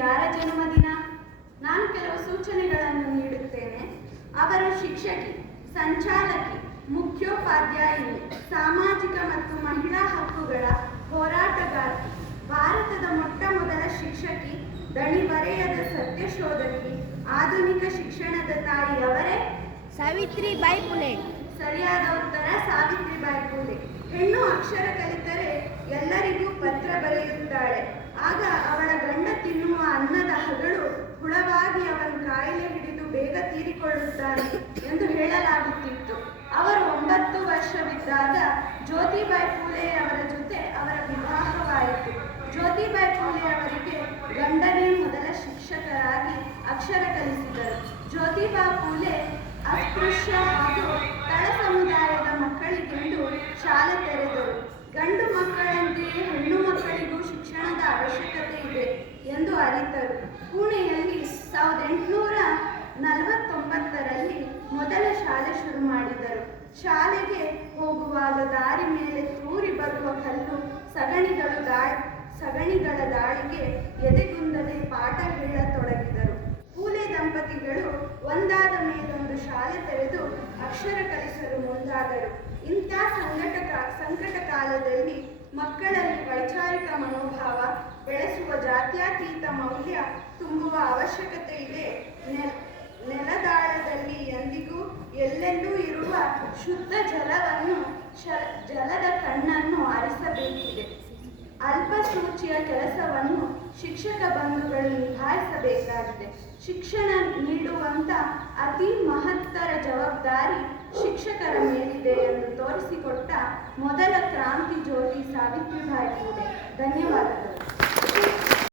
ಯಾರ ಜನ್ಮದಿನ? ನಾನು ಕೆಲವು ಸೂಚನೆಗಳನ್ನು ನೀಡುತ್ತೇನೆ. ಅವರು ಶಿಕ್ಷಕಿ, ಸಂಚಾಲಕಿ, ಮುಖ್ಯೋಪಾಧ್ಯಾಯಿನಿ, ಸಾಮಾಜಿಕ ಮತ್ತು ಮಹಿಳಾ ಹಕ್ಕುಗಳ ಹೋರಾಟಗಾರ್ತಿ, ಭಾರತದ ಮೊಟ್ಟ ಮೊದಲ ಶಿಕ್ಷಕಿ, ದಣಿ ಬರೆಯದ ಸತ್ಯಶೋಧಕಿ, ಆಧುನಿಕ ಶಿಕ್ಷಣದ ತಾಯಿ ಅವರೇ ಸಾವಿತ್ರಿಬಾಯಿ ಫುಲೆ. ಸರಿಯಾದ ಉತ್ತರ ಸಾವಿತ್ರಿಬಾಯಿ ಫುಲೆ. ಹೆಣ್ಣು ಅಕ್ಷರ ಕಲಿತರೆ ಎಲ್ಲರಿಗೂ ಪತ್ರ ಬರೆಯುತ್ತಾಳೆ. ಆಗ ಅವಳ ಗಂಡ ತಿನ್ನುವ ಅನ್ನದ ಹಗಳು ಹುಳವಾಗಿ ಅವನು ಕಾಯಿಲೆ ಹಿಡಿದು ಬೇಗ ತೀರಿಕೊಳ್ಳುತ್ತಾನೆ ಎಂದು ಹೇಳಲಾಗುತ್ತಿತ್ತು. ಅವರು 9 ವರ್ಷವಿದ್ದಾಗ ಜ್ಯೋತಿಬಾಯಿ ಫುಲೆ ಅವರ ಜೊತೆ ಅವರ ವಿವಾಹವಾಯಿತು. ಜ್ಯೋತಿಬಾಯಿ ಫುಲೆ ಅವರಿಗೆ ಗಂಡನೇ ಮೊದಲ ಶಿಕ್ಷಕರಾಗಿ ಅಕ್ಷರ ಕಲಿಸಿದರು. ಜ್ಯೋತಿಬಾಯಿ ಫುಲೆ ಅಸ್ಪೃಶ್ಯ ಹಾಗೂ ತಳ ಸಮುದಾಯದ ಮಕ್ಕಳಿಗೆಂದು ಶಾಲೆ ತೆರೆದರು. ಗಂಡು ಮಕ್ಕಳಂತೆಯೇ ಹೆಣ್ಣು ಮಕ್ಕಳಿಗೂ ಶಿಕ್ಷಣದ ಅವಶ್ಯಕತೆ ಇದೆ ಎಂದು ಅರಿತರು. ಪುಣೆಯಲ್ಲಿ 1849ರಲ್ಲಿ ಮೊದಲ ಶಾಲೆ ಶುರು ಮಾಡಿದರು. ಶಾಲೆಗೆ ಹೋಗುವಾಗ ದಾರಿ ಮೇಲೆ ತೂರಿ ಬರುವ ಕಲ್ಲು ಸಗಣಿಗಳ ದಾಳಿಗೆ ಎದೆಗುಂದದೆ ಪಾಠ ಹೇಳತೊಡಗಿದರು. ಫೂಲೆ ದಂಪತಿಗಳು ಒಂದಾದ ಮೇಲೊಂದು ಶಾಲೆ ತೆರೆದು ಅಕ್ಷರ ಕಲಿಸಲು ಮುಂದಾದರು. ಇಂಥ ಸಂಕಟ ಕಾಲದಲ್ಲಿ ಮಕ್ಕಳಲ್ಲಿ ವೈಚಾರಿಕ ಮನೋಭಾವ ಬೆಳೆಸುವ ಜಾತ್ಯತೀತ ಮೌಲ್ಯ ತುಂಬುವ ಅವಶ್ಯಕತೆ ಇದೆ. ನೆಲದಾಳದಲ್ಲಿ ಎಂದಿಗೂ ಎಲ್ಲೆಲ್ಲೂ ಇರುವ ಶುದ್ಧ ಜಲದ ಕಣ್ಣನ್ನು ಆರಿಸಬೇಕಿದೆ. ಅಲ್ಪಸೂಚಿಯ ಕೆಲಸವನ್ನು ಶಿಕ್ಷಕ ಬಂಧುಗಳು ನಿಭಾಯಿಸಬೇಕಾಗಿದೆ. ಶಿಕ್ಷಣ ನೀಡುವಂಥ ಅತಿ ಮಹತ್ತರ ಜವಾಬ್ದಾರಿ ಶಿಕ್ಷಕರ ಮೇಲಿದೆ ಎಂದು ತೋರಿಸಿಕೊಟ್ಟ ಮೊದಲ ಕ್ರಾಂತಿ ಜ್ಯೋತಿ ಸಾವಿತ್ರಿಬಾಯಿ ಫುಲೆ. ಧನ್ಯವಾದಗಳು.